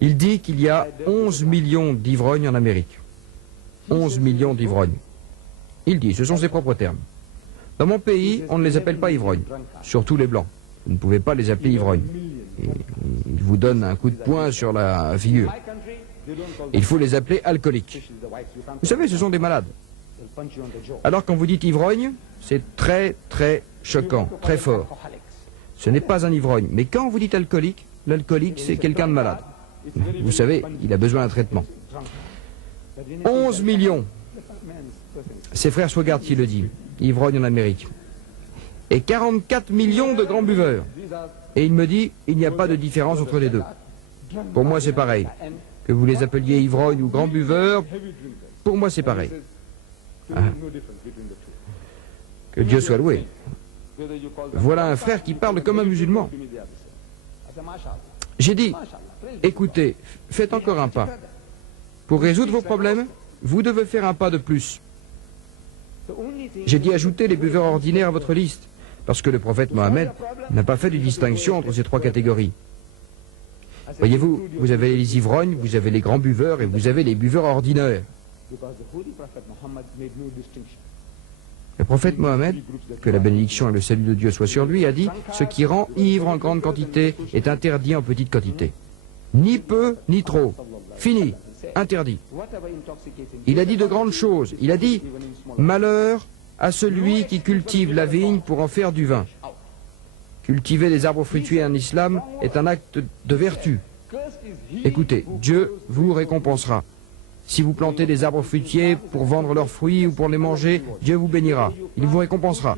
Il dit qu'il y a 11 millions d'ivrognes en Amérique. 11 millions d'ivrognes. Il dit, ce sont ses propres termes. Dans mon pays, on ne les appelle pas ivrognes, surtout les blancs. Vous ne pouvez pas les appeler ivrognes. Et il vous donne un coup de poing sur la figure. Il faut les appeler alcooliques. Vous savez, ce sont des malades. Alors quand vous dites ivrogne, c'est très très choquant, très fort. Ce n'est pas un ivrogne. Mais quand vous dites alcoolique, l'alcoolique c'est quelqu'un de malade. Vous savez, il a besoin d'un traitement. 11 millions. C'est frère Swagard qui le dit. Ivrogne en Amérique. Et 44 millions de grands buveurs. Et il me dit, il n'y a pas de différence entre les deux. Pour moi c'est pareil. Que vous les appeliez ivrognes ou grands buveurs, pour moi c'est pareil. Ah. Que Dieu soit loué. Voilà un frère qui parle comme un musulman. J'ai dit, écoutez, faites encore un pas. Pour résoudre vos problèmes, vous devez faire un pas de plus. J'ai dit ajoutez les buveurs ordinaires à votre liste, parce que le prophète Mohammed n'a pas fait de distinction entre ces trois catégories. Voyez-vous, vous avez les ivrognes, vous avez les grands buveurs et vous avez les buveurs ordinaires. Le prophète Mohammed, que la bénédiction et le salut de Dieu soient sur lui, a dit « Ce qui rend ivre en grande quantité est interdit en petite quantité. Ni peu, ni trop. Fini. Interdit. » Il a dit de grandes choses. Il a dit « Malheur à celui qui cultive la vigne pour en faire du vin. » Cultiver des arbres fruitiers en islam est un acte de vertu. Écoutez, Dieu vous récompensera. Si vous plantez des arbres fruitiers pour vendre leurs fruits ou pour les manger, Dieu vous bénira. Il vous récompensera.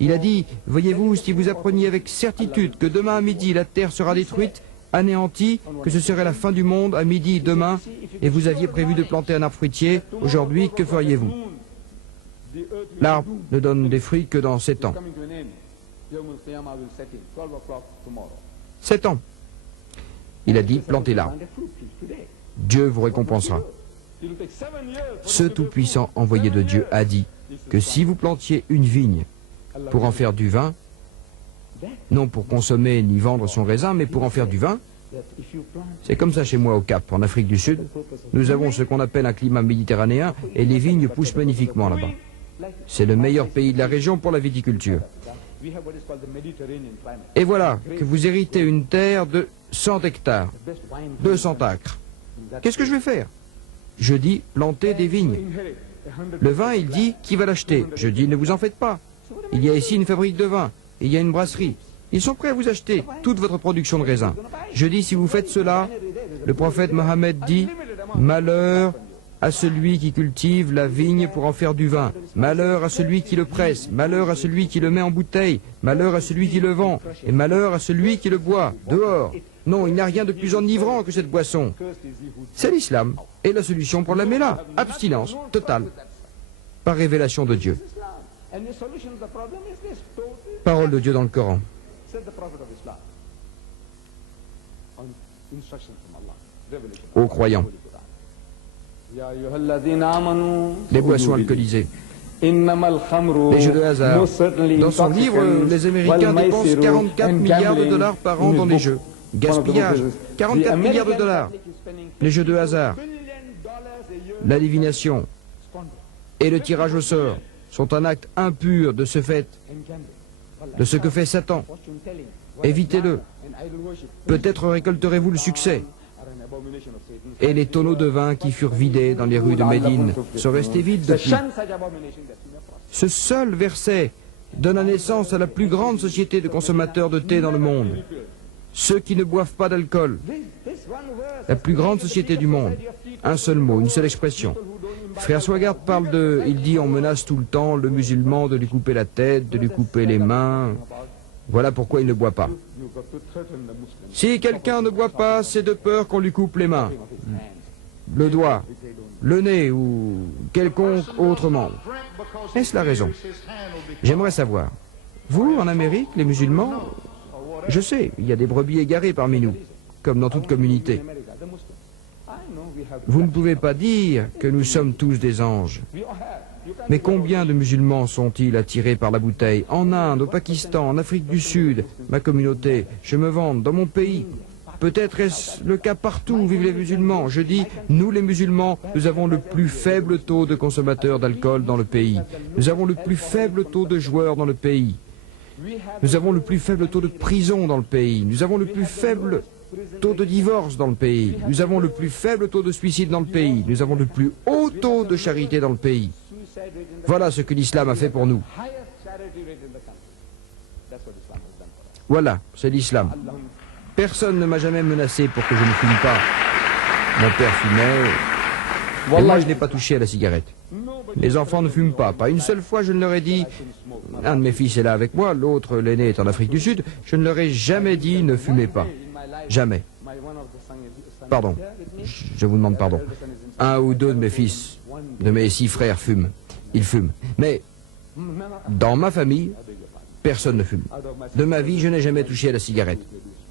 Il a dit, voyez-vous, si vous appreniez avec certitude que demain à midi la terre sera détruite, anéantie, que ce serait la fin du monde à midi demain, et vous aviez prévu de planter un arbre fruitier, aujourd'hui, que feriez-vous? L'arbre ne donne des fruits que dans 7 ans. 7 ans. Il a dit, plantez l'arbre. Dieu vous récompensera. Ce Tout-Puissant envoyé de Dieu a dit que si vous plantiez une vigne pour en faire du vin, non pour consommer ni vendre son raisin, mais pour en faire du vin, c'est comme ça chez moi au Cap, en Afrique du Sud. Nous avons ce qu'on appelle un climat méditerranéen et les vignes poussent magnifiquement là-bas. C'est le meilleur pays de la région pour la viticulture. Et voilà que vous héritez une terre de 100 hectares, 200 acres. Qu'est-ce que je vais faire? Je dis, planter des vignes. Le vin, il dit, qui va l'acheter? Je dis, ne vous en faites pas. Il y a ici une fabrique de vin, il y a une brasserie. Ils sont prêts à vous acheter toute votre production de raisin. Je dis, si vous faites cela, le prophète Mohammed dit, malheur à celui qui cultive la vigne pour en faire du vin. Malheur à celui qui le presse. Malheur à celui qui le met en bouteille. Malheur à celui qui le vend. Et malheur à celui qui le boit. Dehors. Non, il n'y a rien de plus enivrant que cette boisson. C'est l'islam. Et la solution pour l'âme est là. Abstinence totale. Par révélation de Dieu. Parole de Dieu dans le Coran. Aux croyants. Les boissons alcoolisées. Les jeux de hasard. Dans son livre, les Américains dépensent 44 milliards de dollars par an dans les jeux. Gaspillage. 44 milliards de dollars. Les jeux de hasard. La divination et le tirage au sort sont un acte impur de ce fait, de ce que fait Satan. Évitez-le. Peut-être récolterez-vous le succès. Et les tonneaux de vin qui furent vidés dans les rues de Médine sont restés vides depuis. Ce seul verset donne naissance à la plus grande société de consommateurs de thé dans le monde. Ceux qui ne boivent pas d'alcool. La plus grande société du monde. Un seul mot, une seule expression. Frère Swagard parle de... Il dit on menace tout le temps le musulman de lui couper la tête, de lui couper les mains. Voilà pourquoi il ne boit pas. Si quelqu'un ne boit pas, c'est de peur qu'on lui coupe les mains, le doigt, le nez ou quelconque autre membre. Est-ce la raison? J'aimerais savoir. Vous, en Amérique, les musulmans, je sais, il y a des brebis égarées parmi nous, comme dans toute communauté. Vous ne pouvez pas dire que nous sommes tous des anges. Mais combien de musulmans sont-ils attirés par la bouteille? En Inde, au Pakistan, en Afrique du Sud, ma communauté, je me vante, dans mon pays. Peut-être est-ce le cas partout où vivent les musulmans. Je dis, nous les musulmans, nous avons le plus faible taux de consommateurs d'alcool dans le pays. Nous avons le plus faible taux de joueurs dans le pays. Nous avons le plus faible taux de prison dans le pays. Nous avons le plus faible taux de divorce dans le pays. Nous avons le plus faible taux de suicide dans le pays. Nous avons le plus haut taux de charité dans le pays. Voilà ce que l'islam a fait pour nous. Voilà, c'est l'islam. Personne ne m'a jamais menacé pour que je ne fume pas. Mon père fumait, et moi je n'ai pas touché à la cigarette. Mes enfants ne fument pas. Pas une seule fois je ne leur ai dit, un de mes fils est là avec moi, l'autre, l'aîné, est en Afrique du Sud, je ne leur ai jamais dit ne fumez pas. Jamais. Pardon, je vous demande pardon. Un ou deux de mes fils, de mes 6 frères fument. Ils fument. Mais dans ma famille, personne ne fume. De ma vie, je n'ai jamais touché à la cigarette.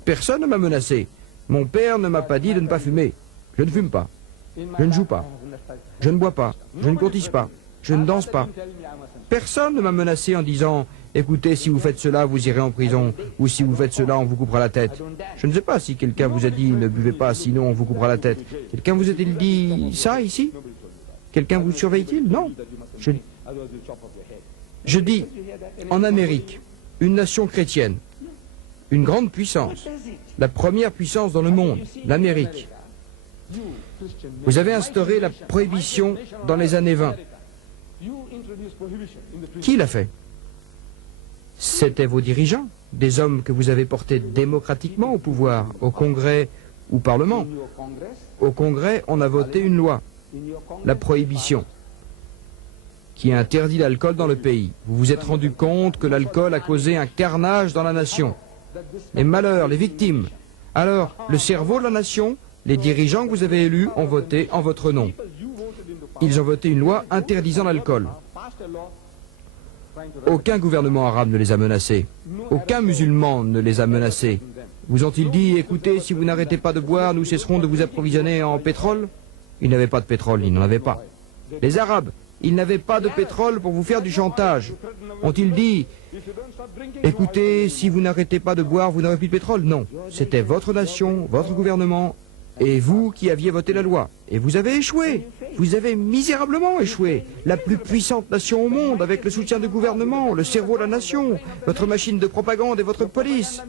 Personne ne m'a menacé. Mon père ne m'a pas dit de ne pas fumer. Je ne fume pas. Je ne joue pas. Je ne bois pas. Je ne courtise pas. Je ne danse pas. Personne ne m'a menacé en disant « Écoutez, si vous faites cela, vous irez en prison. Ou si vous faites cela, on vous coupera la tête. » Je ne sais pas si quelqu'un vous a dit « Ne buvez pas, sinon on vous coupera la tête. » Quelqu'un vous a-t-il dit ça ici? Quelqu'un vous surveille-t-il? Non. Je dis, en Amérique, une nation chrétienne, une grande puissance, la première puissance dans le monde, l'Amérique. Vous avez instauré la prohibition dans les années 20. Qui l'a fait? C'était vos dirigeants, des hommes que vous avez portés démocratiquement au pouvoir, au Congrès ou au Parlement. Au Congrès, on a voté une loi, la prohibition, qui interdit l'alcool dans le pays. Vous vous êtes rendu compte que l'alcool a causé un carnage dans la nation. Les malheurs, les victimes. Alors, le cerveau de la nation, les dirigeants que vous avez élus ont voté en votre nom. Ils ont voté une loi interdisant l'alcool. Aucun gouvernement arabe ne les a menacés. Aucun musulman ne les a menacés. Vous ont-ils dit, écoutez, si vous n'arrêtez pas de boire, nous cesserons de vous approvisionner en pétrole? Ils n'avaient pas de pétrole, ils n'en avaient pas. Les Arabes, ils n'avaient pas de pétrole pour vous faire du chantage. Ont-ils dit, écoutez, si vous n'arrêtez pas de boire, vous n'aurez plus de pétrole? Non. C'était votre nation, votre gouvernement, et vous qui aviez voté la loi. Et vous avez échoué. Vous avez misérablement échoué. La plus puissante nation au monde, avec le soutien du gouvernement, le cerveau de la nation, votre machine de propagande et votre police.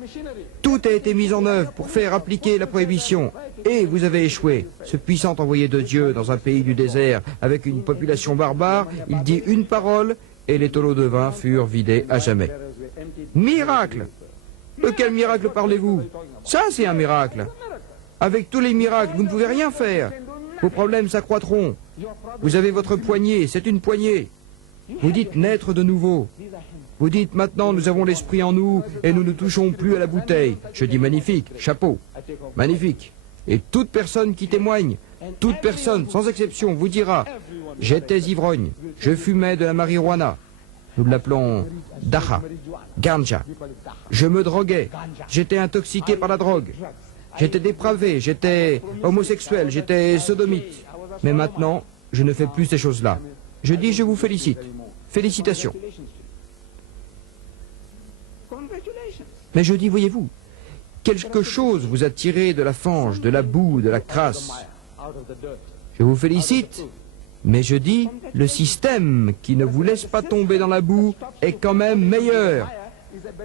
Tout a été mis en œuvre pour faire appliquer la prohibition. Et vous avez échoué. Ce puissant envoyé de Dieu dans un pays du désert, avec une population barbare, il dit une parole, et les tonneaux de vin furent vidés à jamais. Miracle! De quel miracle parlez-vous? Ça, c'est un miracle. Avec tous les miracles, vous ne pouvez rien faire. Vos problèmes s'accroîtront. Vous avez votre poignée, c'est une poignée. Vous dites naître de nouveau. Vous dites maintenant nous avons l'esprit en nous et nous ne touchons plus à la bouteille. Je dis magnifique, chapeau, magnifique. Et toute personne qui témoigne, toute personne, sans exception, vous dira « J'étais ivrogne, je fumais de la marijuana. » Nous l'appelons Daha, Ganja. Je me droguais, j'étais intoxiqué par la drogue. J'étais dépravé, j'étais homosexuel, j'étais sodomite. Mais maintenant, je ne fais plus ces choses-là. Je dis, je vous félicite. Félicitations. Mais je dis, voyez-vous, quelque chose vous a tiré de la fange, de la boue, de la crasse. Je vous félicite, mais je dis, le système qui ne vous laisse pas tomber dans la boue est quand même meilleur.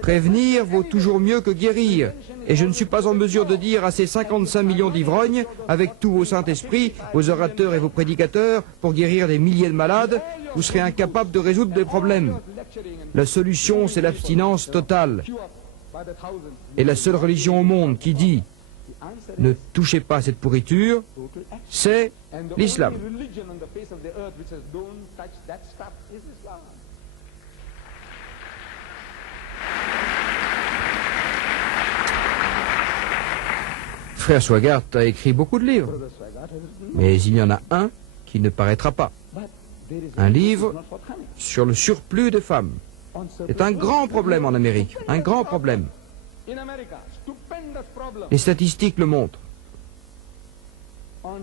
Prévenir vaut toujours mieux que guérir. Et je ne suis pas en mesure de dire à ces 55 millions d'ivrognes, avec tous vos Saint-Esprits, vos orateurs et vos prédicateurs, pour guérir des milliers de malades, vous serez incapables de résoudre des problèmes. La solution, c'est l'abstinence totale. Et la seule religion au monde qui dit « Ne touchez pas à cette pourriture », c'est l'islam. Frère Swaggart a écrit beaucoup de livres, mais il y en a un qui ne paraîtra pas. Un livre sur le surplus de femmes. C'est un grand problème en Amérique, un grand problème. Les statistiques le montrent.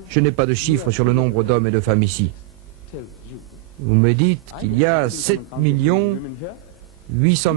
Je n'ai pas de chiffres sur le nombre d'hommes et de femmes ici. Vous me dites qu'il y a 7 800 000